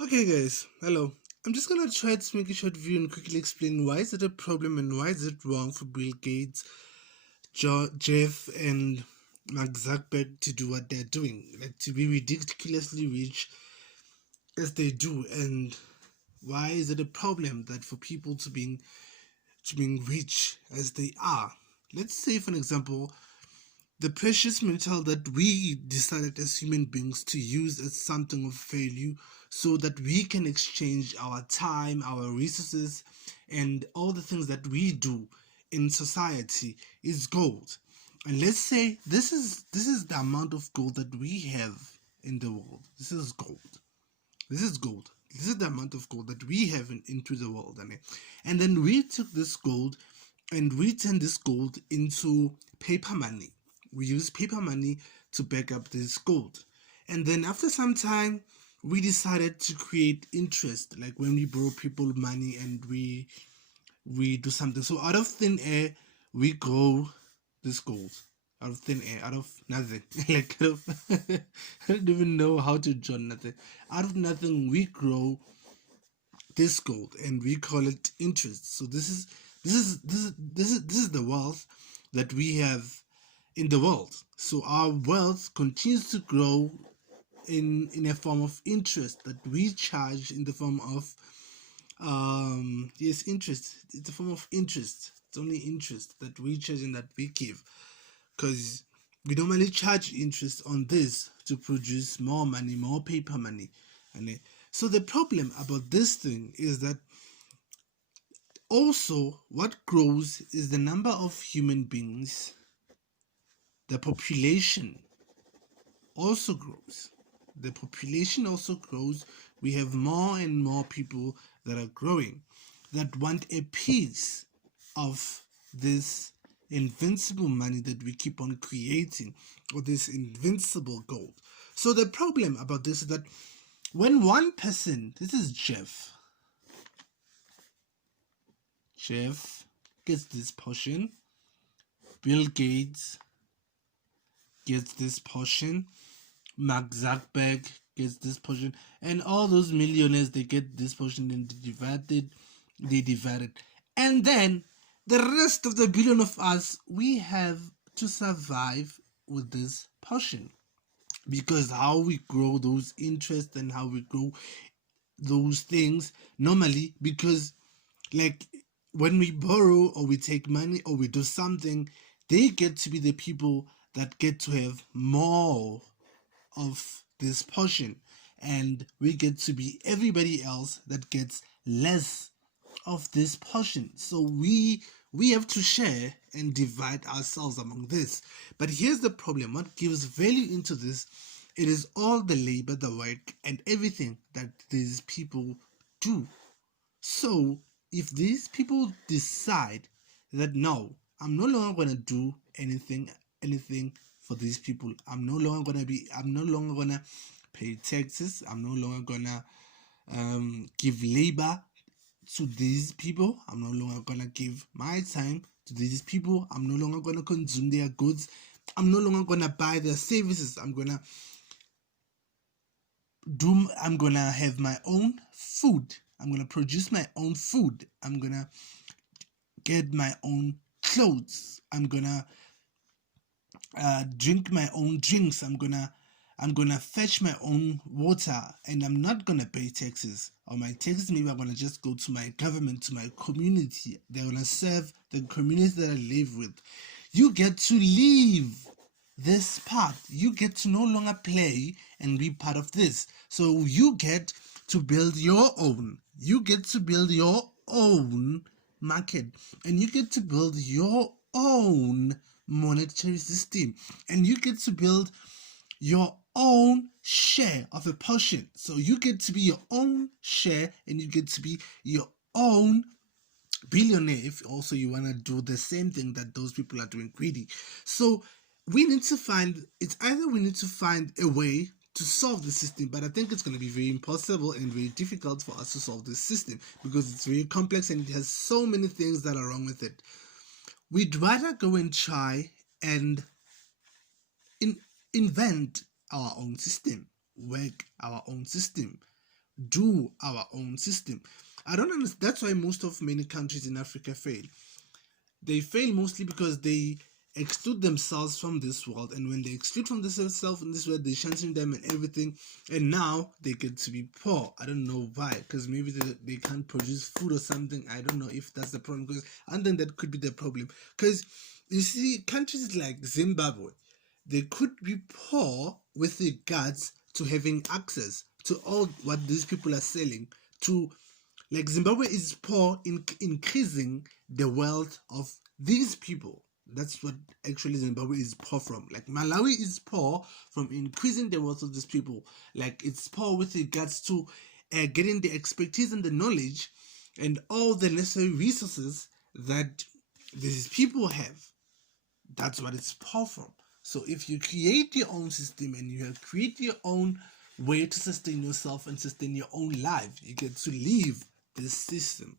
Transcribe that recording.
Okay, guys, hello. I'm just gonna try to make a short video and quickly explain why is it a problem and why is it wrong for Bill Gates, Jeff, and Mark Zuckerberg to do what they're doing, like to be ridiculously rich as they do, and why is it a problem that for people to being rich as they are? Let's say, for an example, the precious metal that we decided as human beings to use as something of value so that we can exchange our time, our resources, and all the things that we do in society is gold. And let's say this is the amount of gold that we have in the world. This is gold. This is gold. This is the amount of gold that we have into the world. And then we took this gold and we turned this gold into paper money. We use paper money to back up this gold. And then after some time, we decided to create interest, like when we borrow people money and we do something. So out of thin air, we grow this gold. Out of thin air, out of nothing. like out of I don't even know how to draw nothing. Out of nothing, we grow this gold and we call it interest. So this is the wealth that we have in the world. So our wealth continues to grow in a form of interest that we charge in the form of yes, interest. It's a form of interest. It's only interest that we charge and that we give, because we normally charge interest on this to produce more money, more paper money. And so the problem about this thing is that also what grows is the number of human beings. The population also grows. The population also grows. We have more and more people that are growing that want a piece of this invincible money that we keep on creating, or this invincible gold. So the problem about this is that when one person, this is Jeff gets this portion, Bill Gates gets this portion, Mark Zuckerberg gets this portion, and all those millionaires, they get this portion and they divide it. And then the rest of the billion of us, we have to survive with this portion, because how we grow those interests and how we grow those things normally, because like when we borrow or we take money or we do something, they get to be the people that get to have more of this portion, and we get to be everybody else that gets less of this portion. So we have to share and divide ourselves among this. But here's the problem: what gives value into this? It is all the labor, the work, and everything that these people do. So if these people decide that no, I'm no longer gonna do anything for these people. I'm no longer gonna pay taxes. I'm no longer gonna give labor to these people. I'm no longer gonna give my time to these people. I'm no longer gonna consume their goods. I'm no longer gonna buy their services. I'm gonna have my own food. I'm gonna produce my own food. I'm gonna get my own clothes. I'm gonna drink my own drinks. I'm gonna fetch my own water, and I'm not gonna pay taxes. Or my taxes, maybe I'm gonna just go to my government, to my community. They're gonna serve the community that I live with. You get to leave this part. You get to no longer play and be part of this. So you get to build your own. You get to build your own market, and you get to build your own monetary system, and you get to build your own share of a portion. So you get to be your own share, and you get to be your own billionaire if also you want to do the same thing that those people are doing greedy. So we need to find, it's either we need to find a way to solve the system, but I think it's going to be very impossible and very difficult for us to solve this system because it's very complex and it has so many things that are wrong with it. We'd rather go and try and invent our own system, work our own system, do our own system. I don't understand. That's why many countries in Africa fail. They fail mostly because they exclude themselves from this world, and when they exclude from themselves in this world, they shunting them and everything, and now they get to be poor. I don't know why, because maybe they can't produce food or something. I don't know if that's the problem, because I think that could be the problem. Because you see, countries like Zimbabwe, they could be poor with regards to having access to all what these people are selling to. Like, Zimbabwe is poor in increasing the wealth of these people. That's what actually Zimbabwe is poor from. Like, Malawi is poor from increasing the wealth of these people. Like, it's poor with regards to getting the expertise and the knowledge and all the necessary resources that these people have. That's what it's poor from. So if you create your own system and you create your own way to sustain yourself and sustain your own life, you get to leave this system.